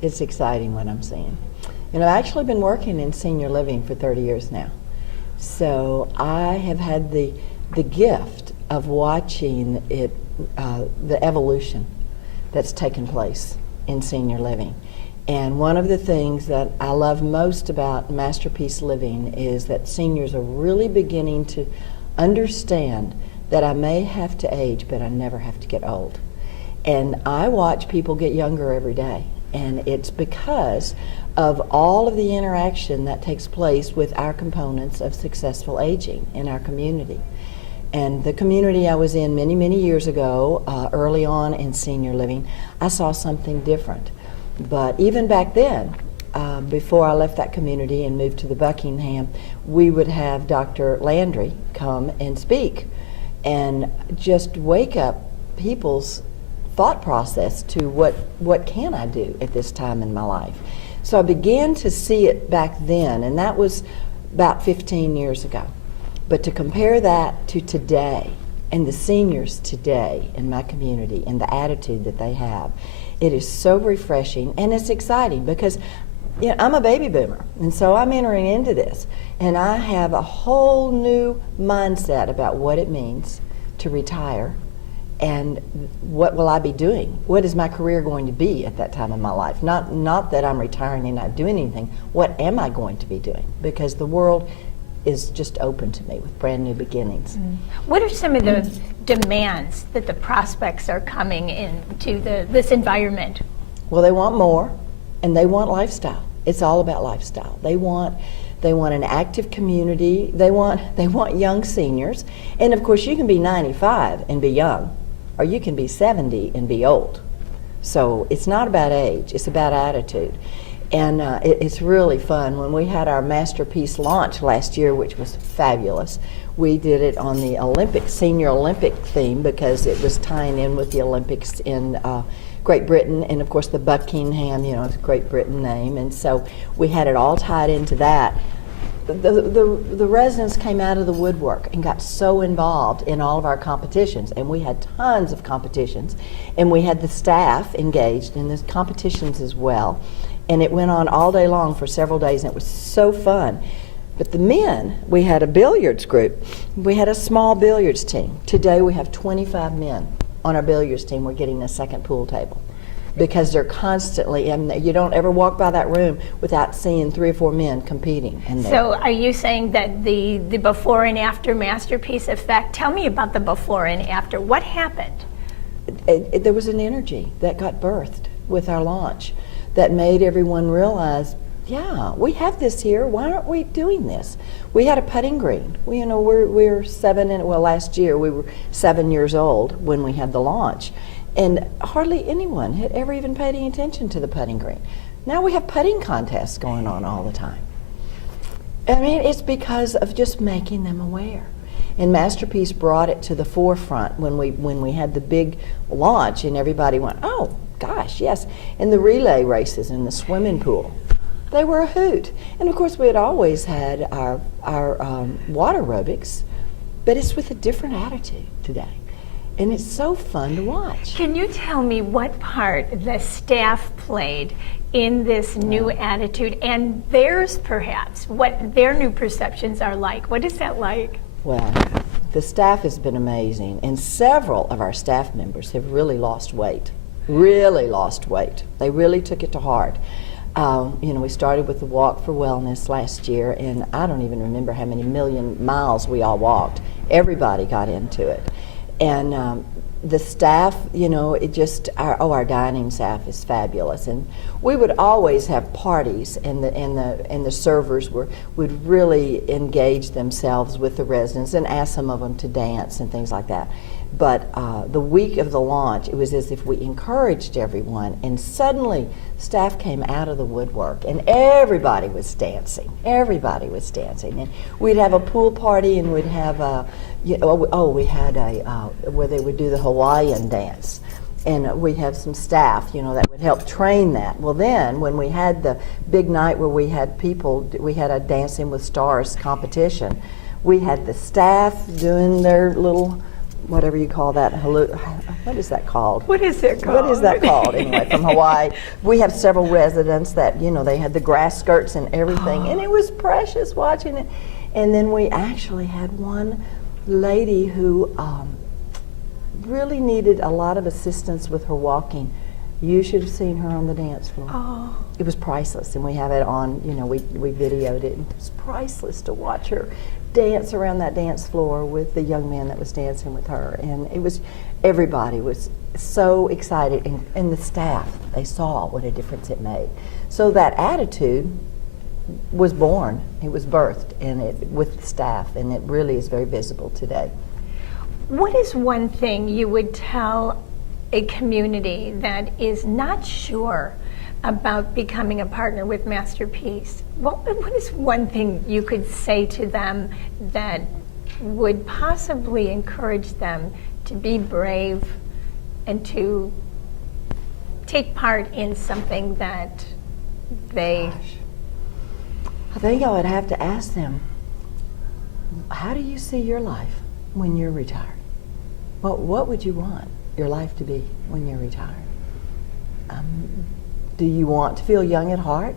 It's exciting what I'm seeing. And I've actually been working in senior living for 30 years now. So I have had the gift of watching it, the evolution that's taken place in senior living. And one of the things that I love most about Masterpiece Living is that seniors are really beginning to understand that I may have to age, but I never have to get old. And I watch people get younger every day. And it's because of all of the interaction that takes place with our components of successful aging in our community. And the community I was in many, many years ago, early on in senior living, I saw something different. But even back then, before I left that community and moved to the Buckingham, we would have Dr. Landry come and speak and just wake up people's thought process to what can I do at this time in my life. So I began to see it back then, and that was about 15 years ago. But to compare that to today, and the seniors today in my community and the attitude that they have, it is so refreshing and it's exciting because I'm a baby boomer, and so I'm entering into this, and I have a whole new mindset about what it means to retire and what will I be doing? What is my career going to be at that time in my life? Not that I'm retiring and not doing anything. What am I going to be doing? Because the world is just open to me with brand new beginnings. What are some of the demands that the prospects are coming into this environment? Well, they want more, and they want lifestyle. It's all about lifestyle. They want an active community. They want young seniors, and of course, you can be 95 and be young, or you can be 70 and be old. So it's not about age; it's about attitude. And it's really fun. When we had our Masterpiece launch last year, which was fabulous, we did it on the Senior Olympic theme because it was tying in with the Olympics in Great Britain, and of course the Buckingham, it's a Great Britain name, and so we had it all tied into that. The residents came out of the woodwork and got so involved in all of our competitions, and we had tons of competitions, and we had the staff engaged in the competitions as well. And it went on all day long for several days, and it was so fun. But the men, we had a billiards group. We had a small billiards team. Today we have 25 men on our billiards team. We're getting a second pool table because they're constantly, and you don't ever walk by that room without seeing 3 or 4 men competing in there. So are you saying that the before and after Masterpiece effect, tell me about the before and after. What happened? There was an energy that got birthed with our launch that made everyone realize, yeah, we have this here. Why aren't we doing this? We had a putting green. We're 7, and last year we were 7 years old when we had the launch, and hardly anyone had ever even paid any attention to the putting green. Now we have putting contests going on all the time. I mean, it's because of just making them aware. And Masterpiece brought it to the forefront when we had the big launch, and everybody went, oh, gosh, yes. And the relay races in the swimming pool, they were a hoot. And of course, we had always had our water aerobics, but it's with a different attitude today. And it's so fun to watch. Can you tell me what part the staff played in this new attitude, and theirs perhaps, what their new perceptions are like? What is that like? Well, the staff has been amazing, and several of our staff members have really lost weight. They really took it to heart. We started with the Walk for Wellness last year, and I don't even remember how many million miles we all walked. Everybody got into it. And the staff, our dining staff is fabulous, and we would always have parties, and the servers would really engage themselves with the residents and ask some of them to dance and things like that. But the week of the launch, it was as if we encouraged everyone, and suddenly staff came out of the woodwork, and everybody was dancing. And we'd have a pool party, and we'd have we had where they would do the Hawaiian dance. And we'd have some staff, that would help train that. Well, then, when we had the big night where we had a Dancing with Stars competition, we had the staff doing their little whatever you call that, what is that called? What is it called? What is that called anyway, from Hawaii? We have several residents that, they had the grass skirts and everything, and it was precious watching it. And then we actually had one lady who really needed a lot of assistance with her walking. You should have seen her on the dance floor. Oh. It was priceless, and we have it on, we videoed it. It was priceless to watch her dance around that dance floor with the young man that was dancing with her. And it was, everybody was so excited, and the staff, they saw what a difference it made. So that attitude was born, it was birthed with the staff, and it really is very visible today. What is one thing you would tell a community that is not sure about becoming a partner with Masterpiece? What is one thing you could say to them that would possibly encourage them to be brave and to take part in something that they... I think I would have to ask them, how do you see your life when you're retired? What would you want your life to be when you're retired? Do you want to feel young at heart?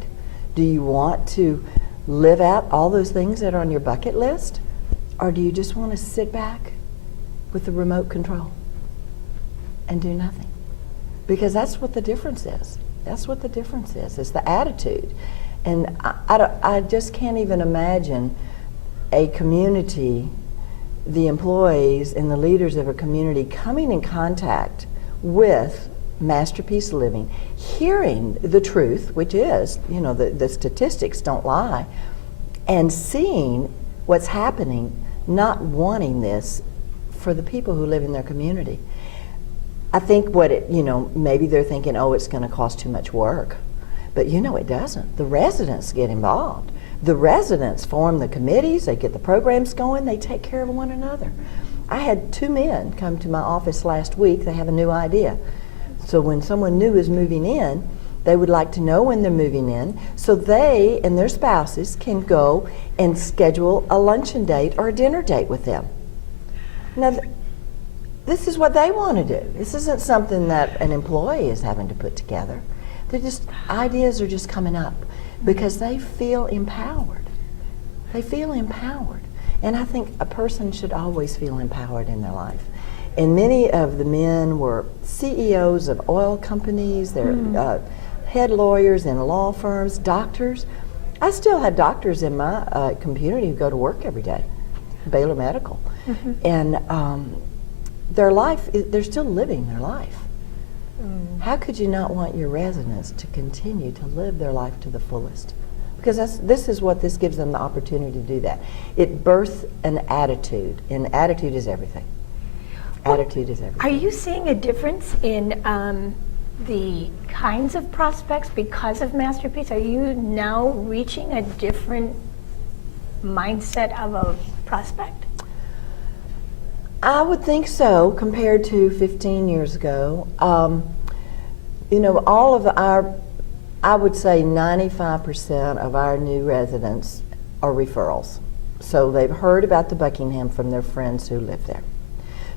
Do you want to live out all those things that are on your bucket list? Or do you just want to sit back with the remote control and do nothing? Because that's what the difference is. That's what the difference is. It's the attitude. And I just can't even imagine a community, the employees and the leaders of a community coming in contact with Masterpiece Living, hearing the truth, which is, the statistics don't lie, and seeing what's happening, not wanting this for the people who live in their community. I think maybe they're thinking, oh, it's going to cost too much work. But it doesn't. The residents get involved. The residents form the committees, they get the programs going, they take care of one another. I had 2 men come to my office last week. They have a new idea. So when someone new is moving in, they would like to know when they're moving in, so they and their spouses can go and schedule a luncheon date or a dinner date with them. Now, this is what they want to do. This isn't something that an employee is having to put together. Ideas are just coming up because they feel empowered. They feel empowered. And I think a person should always feel empowered in their life. And many of the men were CEOs of oil companies, they're head lawyers in law firms, doctors. I still have doctors in my community who go to work every day, Baylor Medical. And their life, they're still living their life. How could you not want your residents to continue to live their life to the fullest? Because this is what this gives them the opportunity to do that. It births an attitude, and attitude is everything. Attitude is everything. Are you seeing a difference in the kinds of prospects because of Masterpiece? Are you now reaching a different mindset of a prospect? I would think so, compared to 15 years ago. All of I would say 95% of our new residents are referrals. So they've heard about the Buckingham from their friends who live there.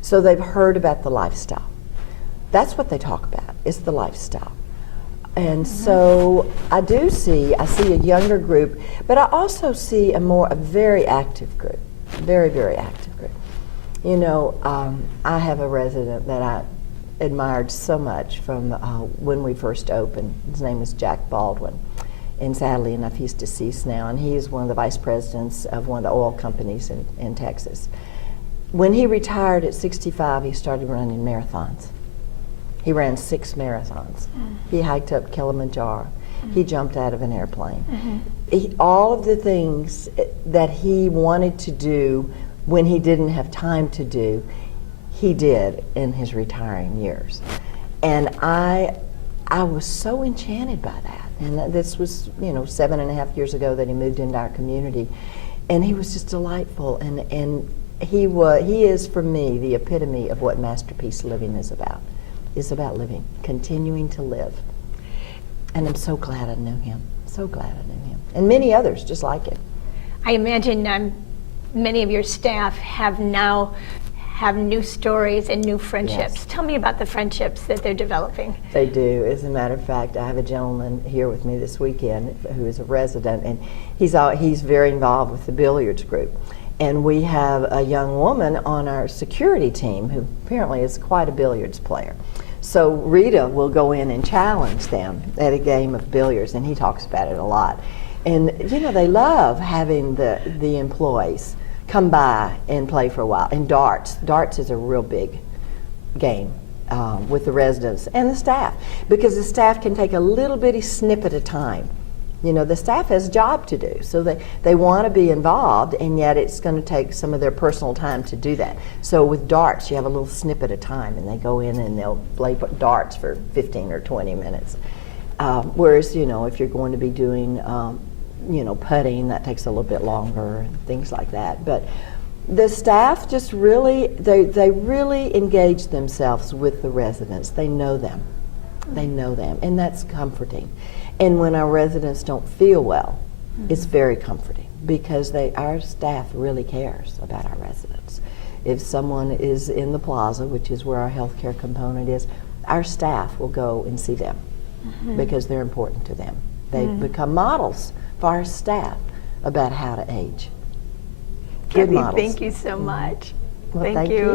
So they've heard about the lifestyle. That's what they talk about, is the lifestyle. And so I see a younger group, but I also see a very active group, very, very active group. I have a resident that I admired so much from when we first opened. His name is Jack Baldwin, and sadly enough, he's deceased now, and he is one of the vice presidents of one of the oil companies in Texas. When he retired at 65, he started running marathons. He ran 6 marathons. He hiked up Kilimanjaro. He jumped out of an airplane. All of the things that he wanted to do when he didn't have time to do, he did in his retiring years. And I was so enchanted by that. And this was, 7.5 years ago that he moved into our community. And he was just delightful. And he is, for me, the epitome of what Masterpiece Living is about. It's about living, continuing to live. And I'm so glad I knew him. So glad I knew him. And many others just like him. I imagine many of your staff have now have new stories and new friendships. Yes. Tell me about the friendships that they're developing. They do. As a matter of fact, I have a gentleman here with me this weekend who is a resident, and he's very involved with the billiards group. And we have a young woman on our security team who apparently is quite a billiards player. So Rita will go in and challenge them at a game of billiards, and he talks about it a lot. And you know, they love having the employees come by and play for a while. And darts is a real big game with the residents and the staff, because the staff can take a little bitty snip at a time. You know, the staff has a job to do, so they want to be involved, and yet it's going to take some of their personal time to do that. So with darts, you have a little snip at a time, and they go in and they'll play darts for 15 or 20 minutes. Whereas, you know, if you're going to be doing, you know, putting, that takes a little bit longer, and things like that. But the staff just really, they really engage themselves with the residents. They know them. They know them, and that's comforting. And when our residents don't feel well, it's very comforting, because our staff really cares about our residents. If someone is in the plaza, which is where our healthcare component is, our staff will go and see them because they're important to them. They become models for our staff about how to age. Good Cathy, models. thank you so much. Well, thank you.